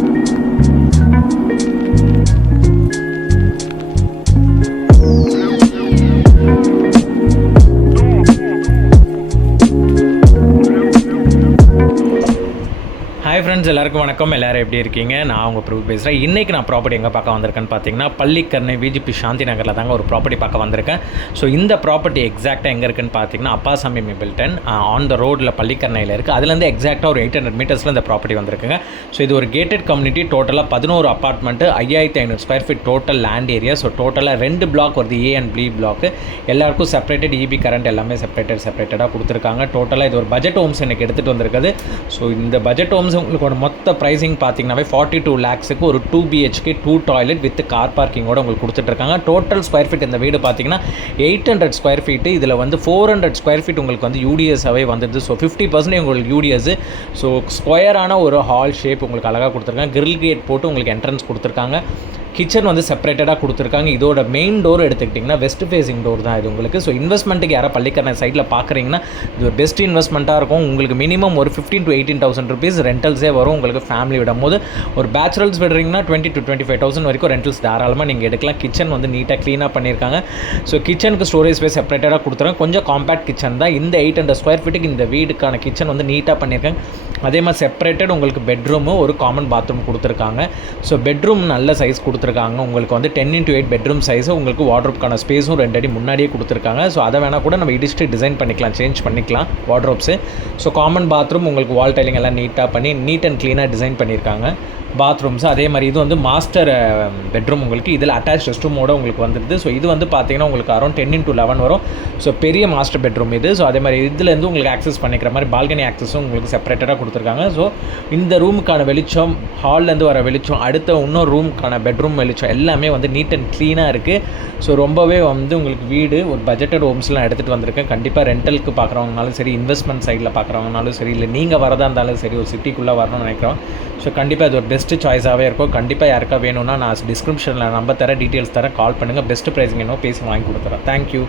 Hi friends, எல்லாருக்கும் வணக்கம். எல்லோரும் எப்படி இருக்கீங்க? நான் உங்கள் பிரபு பேசுகிறேன். இன்றைக்கி நான் ப்ராப்பர்ட்டி எங்கே பார்க்க வந்திருக்கேன்னு பார்த்தீங்கன்னா, பள்ளிக்கரணை விஜிபி சாந்தி நகரில் தாங்க ஒரு ப்ராப்பர்ட்டி பார்க்க வந்திருக்கேன். ஸோ இந்த ப்ராப்பர்ட்டி எக்ஸாக்டாக எங்கே இருக்குன்னு பார்த்தீங்கன்னா, அப்பாசாமி மிபில்டன் ஆன் த ரோடில் பள்ளிக்கரணையில் இருக்குது. அதுலேருந்து எக்ஸாக்டாக ஒரு 800 மீட்டர்ஸில் இந்த ப்ராப்பர்ட்டி வந்திருக்குங்க. ஸோ இது ஒரு கேட்டட் கம்யூனிட்டி. டோட்டலாக 11 apartment, 5500 square feet total land area. So டோட்டலாக 2 பிளாக் வருது, ஏ அண்ட் பி பிளாக்கு. எல்லாருக்கும் செப்பரேட்டட் இபி கரண்ட் எல்லாமே செப்பரேட்டடாக கொடுத்துருக்காங்க. டோட்டலாக இது ஒரு பட்ஜெட் ஹோம்ஸ் எனக்கு எடுத்துகிட்டு வந்திருக்குது. ஸோ இந்த பட்ஜெட் ஹோம்ஸ் உங்களுக்கு ஒரு மொத்த ப்ரைஸிங் பார்த்தீங்கன்னாவே 42 lakhsக்கு ஒரு 2 BHK 2 டாய்லெட் வித் கார் பார்க்கிங்கோட உங்களுக்கு கொடுத்துட்ருக்காங்க. டோட்டல் ஸ்கொயர் ஃபீட் இந்த வீடு பார்த்தீங்கன்னா 800 ஸ்கொயர் ஃபீட்டு. இதில் வந்து 400 ஸ்கொயர் ஃபீட் உங்களுக்கு வந்து யூடிஎஸ்ஸாகவே வந்துடுது. ஸோ 50% உங்களுக்கு யூடிஎஸ். ஸோ ஸ்கொயரான ஒரு ஹால் ஷேப் உங்களுக்கு அழகாக கொடுத்துருக்காங்க. கிரில் கேட் போட்டு உங்களுக்கு என்ட்ரன்ஸ் கொடுத்துருக்காங்க. கிச்சன் வந்து செப்பரேட்டடாக கொடுத்துருக்காங்க. இதோட மெயின் டோர் எடுத்துக்கிட்டிங்கன்னா வெஸ்ட் ஃபேஸிங் டோர் தான் இது உங்களுக்கு. ஸோ இன்வெஸ்ட்மெண்ட்டுக்கு யாராவது பள்ளிக்கரணை சைட்டில் பார்க்குறீங்கன்னா இது ஒரு பெஸ்ட் இன்வெஸ்ட்மெண்ட்டாக இருக்கும். உங்களுக்கு மினிமம் ஒரு 15,000 to 18,000 rupees ரெண்டல்ஸே வரும். உங்களுக்கு ஃபேமிலி விடும் போது ஒரு பேச்சுலர்ஸ் விடுறீங்கன்னா 20,000 to 25,000 வரைக்கும் ரெண்டல்ஸ் தாராளமாக நீங்கள் எடுக்கலாம். கிச்சன் வந்து நீட்டாக க்ளீனாக பண்ணியிருக்காங்க. ஸோ கிச்சனுக்கு ஸ்டோரேஜ் ஸ்பேஸ் செப்பரேட்டடாக கொடுத்துருக்காங்க. கொஞ்சம் காம்பேக்ட் கிச்சன் தான். இந்த 800 ஸ்கொயர் ஃபீட்டுக்கு இந்த வீடுக்கான கிச்சன் வந்து நீட்டாக பண்ணியிருக்காங்க. அதே மாதிரி செப்பரேட்டட் உங்களுக்கு பெட்ரூமு ஒரு காமன் பாத்ரூம் கொடுத்துருக்காங்க. ஸோ பெட்ரூம் நல்ல சைஸ் கொடுத்துருக்காங்க. உங்களுக்கு வந்து 10x8 பெட்ரூம் சைஸு, உங்களுக்கு வார்ட்ரோப்க்கான ஸ்பேஸும் 2 அடி முன்னாடியே கொடுத்துருக்காங்க. ஸோ அதை வேணால் கூட நம்ம இடிச்சுட்டு டிசைன் பண்ணிக்கலாம், சேஞ்ச் பண்ணிக்கலாம் வார்ட்ரோப்ஸு. ஸோ காமன் பாத்ரூம் உங்களுக்கு வால் டைலிங் எல்லாம் நீட்டாக பண்ணி நீட் அண்ட் க்ளீனாக டிசைன் பண்ணியிருக்காங்க பாத்ரூம்ஸ். அதே மாதிரி இது வந்து மாஸ்டர் பெட்ரூம் உங்களுக்கு. இதில் அட்டாச் ரெஸ்ட் ரூமோட உங்களுக்கு வந்துடுது. ஸோ இது வந்து பார்த்தீங்கன்னா உங்களுக்கு அரௌண்ட் 10x11 வரும். ஸோ பெரிய மாஸ்டர் பெட்ரூம் இது. ஸோ அதே மாதிரி இதுலேருந்து உங்களுக்கு ஆக்சஸ் பண்ணிக்கிற மாதிரி பால்கனி ஆக்சஸும் உங்களுக்கு செப்பரேட்டடாக கொடுத்துருக்காங்க. ஸோ இந்த ரூமுக்கான வெளிச்சம், ஹால்லேருந்து வர வெளிச்சம், அடுத்த இன்னொரு ரூமுக்கான பெட்ரூம் வெளிச்சம் எல்லாமே வந்து நீட் அண்ட் க்ளீனாக இருக்குது. ஸோ ரொம்பவே வந்து உங்களுக்கு வீடு ஒரு பட்ஜெட்டட் ஹோம்ஸ்லாம் எடுத்துகிட்டு வந்திருக்கேன். கண்டிப்பாக ரெண்டலுக்கு பார்க்குறவங்கனாலும் சரி, இன்வெஸ்ட்மெண்ட் சைடில் பார்க்குறவங்கனாலும் சரி, இல்லை நீங்கள் வரதா இருந்தாலும் சரி, ஒரு சிட்டிக்குள்ளே வரணும்னு நினைக்கிறோம். ஸோ கண்டிப்பாக இது ஒரு பெஸ்ட்டு சாய்ஸாகவே இருக்கும். கண்டிப்பாக யாருக்கா வேணும்னா நான் டிஸ்கிரிப்ஷனில் நம்பர் தரேன், டீட்டெயில்ஸ் தரேன், கால் பண்ணுங்கள். பெஸ்ட்டு ப்ரைஸிங் என்னவோ பேசி வாங்கி கொடுத்துறேன். தேங்க்யூ.